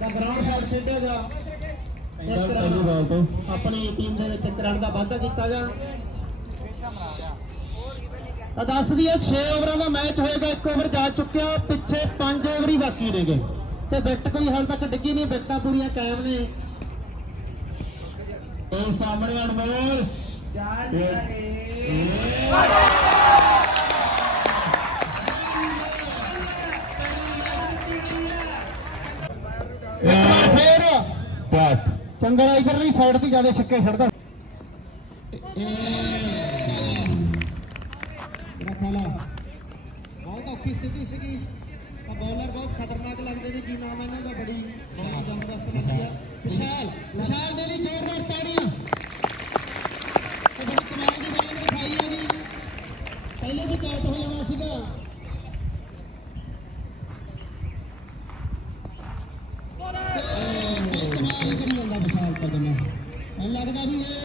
ਤਾਂ ground shot ਖੇਡਿਆਗਾ ਇੱਕ ਪਹਿਲੀ ਰਨ ਆਪਣੀ ਟੀਮ ਦੇ ਵਿੱਚ ਇੱਕ ਰਨ ਦਾ ਵਾਧਾ ਕੀਤਾਗਾ ਤਾਂ ਦੱਸ ਦਈਏ 6 ਓਵਰਾਂ ਦਾ ਮੈਚ ਹੋਏਗਾ ਇੱਕ ਓਵਰ ਜਾ ਚੁੱਕਿਆ ਪਿੱਛੇ 5 ਓਵਰ ਹੀ ਬਾਕੀ ਨੇਗੇ ਤੇ ਵਿਕਟ ਕੋਈ ਹਾਲ ਤੱਕ ਡਿੱਗੀ ਨਹੀਂ ਵਿਕਟਾਂ ਪੂਰੀਆਂ ਕਾਇਮ ਨੇ। ਇਹ ਸਾਹਮਣੇ ਅਨਮੋਲ। ਇੱਕ ਵਾਰ ਫੇਰ ਪਾਟ ਚੰਦਰ ਇਧਰਲੀ ਸਾਈਡ ਤੇ ਜ਼ਿਆਦਾ ਛੱਕੇ ਛੱਡਦਾ। ਰਖਾਲਾ ਬਹੁਤ ਔਖੀ ਸਥਿਤੀ ਸੀਗੀ। ਆ ਬੌਲਰ ਬਹੁਤ ਖਤਰਨਾਕ ਲੱਗਦੇ ਨੇ ਕੀ ਨਾਮ ਇਹਨਾਂ ਦਾ? ਬੜੀ ਬਹੁਤ ਜ਼ਬਰਦਸਤ ਲੱਗਦੀ ਆ। ਵਿਸ਼ਾਲ ਵਿਸ਼ਾਲ ਦੇ ਲਈ ਜ਼ੋਰਦਾਰ ਤਾੜੀਆਂ। ਤੇ ਬੜੀ ਕਮਾਲ ਦੀ ਬੌਲਿੰਗ ਦਿਖਾਈ ਆ ਜੀ। ਪਹਿਲੇ ਦੀ ਕੈਚ ਹੋ ਜਾਣਾ ਸੀਗਾ। ਤੇ, ਇਹ ਮੈਨੂੰ ਲੱਗਦਾ ਵੀ ਇਹ